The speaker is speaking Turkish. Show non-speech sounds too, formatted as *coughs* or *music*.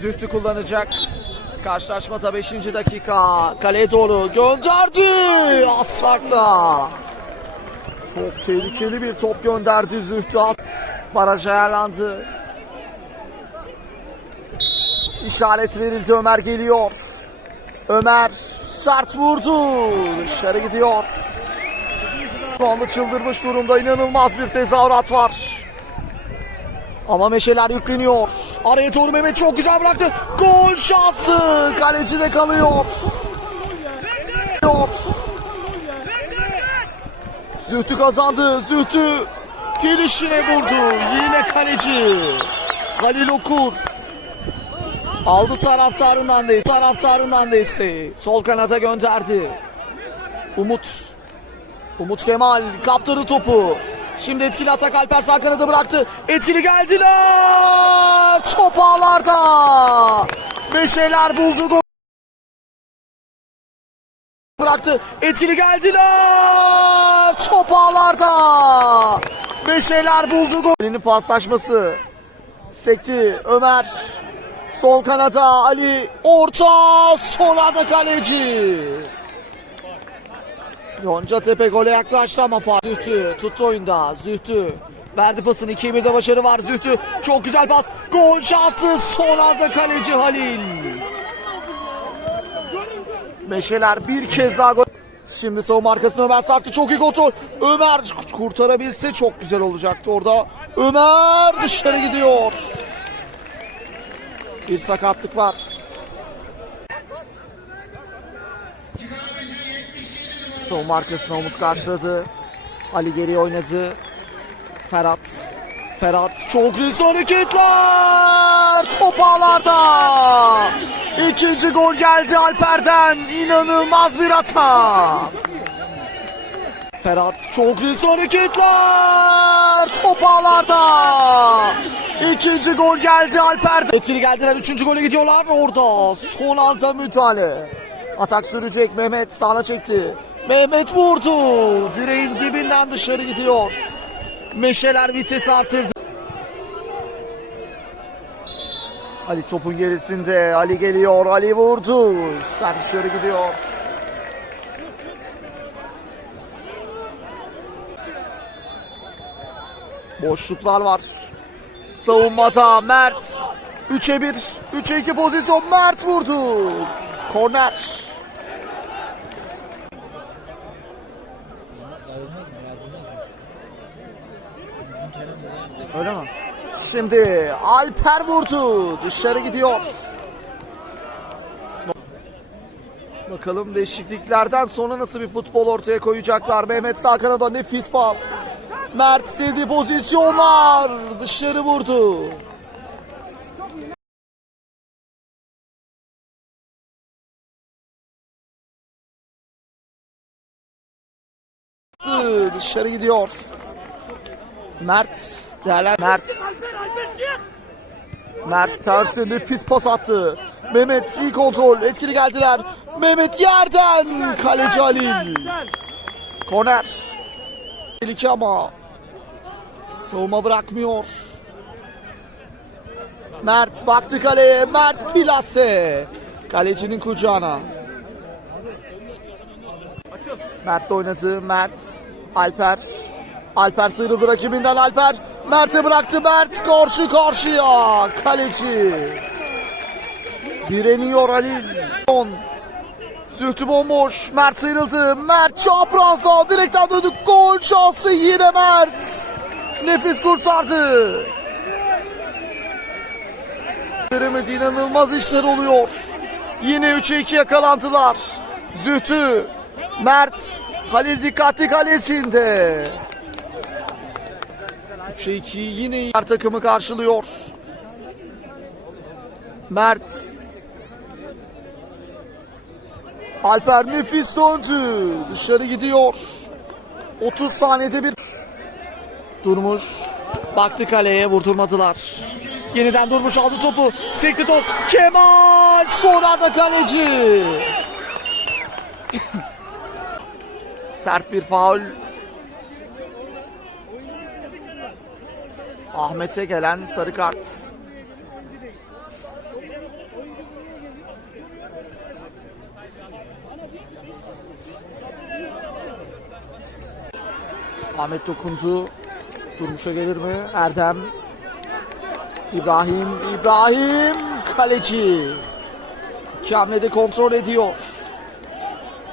Zühtü kullanacak. Karşılaşmada 5. dakika. Kaleye doğru gönderdi. Az farkla. Çok tehlikeli bir top gönderdi Zühtü. Baraj ayarlandı. İşaret verildi Ömer geliyor. Ömer sert vurdu. Dışarı gidiyor. Şu anda çıldırmış durumda inanılmaz bir tezahürat var. Ama meşeler yükleniyor. Araya doğru Mehmet çok güzel bıraktı. Gol şansı. Kaleci de kalıyor. Zühtü kazandı. Zühtü gelişine vurdu. Yine kaleci. Halil Okur. Aldı taraftarından da taraftarından da isteği. Sol kanata gönderdi. Umut. Umut Kemal kaptırdı topu. Şimdi etkili atak Alper sağ kanadı bıraktı. Etkili geldiler. Top ağlarda. Beşeler buldu gol. Bıraktı. Etkili geldiler. Top ağlarda. Beşeler buldu gol. Elinin paslaşması. Sekti Ömer. Sol kanada Ali orta sonra kaleci. Yonca Tepe gole yaklaştı ama fa- Zühtü tuttu oyunda. Zühtü verdi pasını 2 1'de başarı var. Zühtü çok güzel pas. Gol şansı son anda kaleci Halil. Meşeler bir kez daha gol. Şimdi savunma arkasına Ömer Sarkı çok iyi kontrol. Ömer kurtarabilse çok güzel olacaktı orada. Ömer dışarı gidiyor. Bir sakatlık var. Savunma arkasına Umut karşıladı. Ali geri oynadı. Ferhat. Ferhat çok güzel hareketler. Top ağlarda. İkinci gol geldi Alper'den. İnanılmaz bir hata. Ferhat çok güzel hareketler. Top ağlarda. İkinci gol geldi Alper'den. Etkili geldiler. Üçüncü gole gidiyorlar. Orada son anda müdahale. Atak sürecek. Mehmet sağına çekti. Mehmet vurdu. Direğin dibinden dışarı gidiyor. Meşeler vites artırdı. Ali topun gerisinde. Ali geliyor. Ali vurdu. Üstten dışarı gidiyor. Boşluklar var. Savunmada Mert. 3'e 1. 3'e 2 pozisyon. Mert vurdu. Korner. Öyle mi? Şimdi Alper vurdu. Dışarı gidiyor. Bakalım değişikliklerden sonra nasıl bir futbol ortaya koyacaklar. Mehmet sağ kanada nefis pas. Mert sevdiği pozisyonlar. Dışarı vurdu. Dışarı gidiyor. Mert değerler Mert Mert tersi nefis pas attı. Mehmet iyi kontrol etkili geldiler. Mehmet yerden kaleci Halil. Korner. Tehlike ama savunma bırakmıyor. Mert baktı kaleye. Mert plase. Kalecinin kucağına. Mert oynadı. Mert. Alper. Alper sıyrıldı rakibinden Alper. Mert'e bıraktı Mert. Karşı karşıya. Kaleci. Direniyor Halil. Zühtü bomboş. Mert sıyrıldı. Mert çaprazda. Direkten döndü. Gol şansı yine Mert. Nefis kurtardı. Veremedi inanılmaz işler oluyor. Yine 3'e 2 yakalandılar. Zühtü, Mert, Halil dikkatli kalesinde. 3'e 2 yine iyi takımı karşılıyor. Mert. Alper nefis döndü. Dışarı gidiyor. 30 saniyede bir durmuş. Baktı kaleye vurdurmadılar. Yeniden durmuş aldı topu. Sekti top. Kemal sonra da kaleci. *coughs* Sert bir faul. Ahmet'e gelen sarı kart. Ahmet Dokuncu durmuşa gelir mi? Erdem İbrahim İbrahim kaleci iki hamlede kontrol ediyor.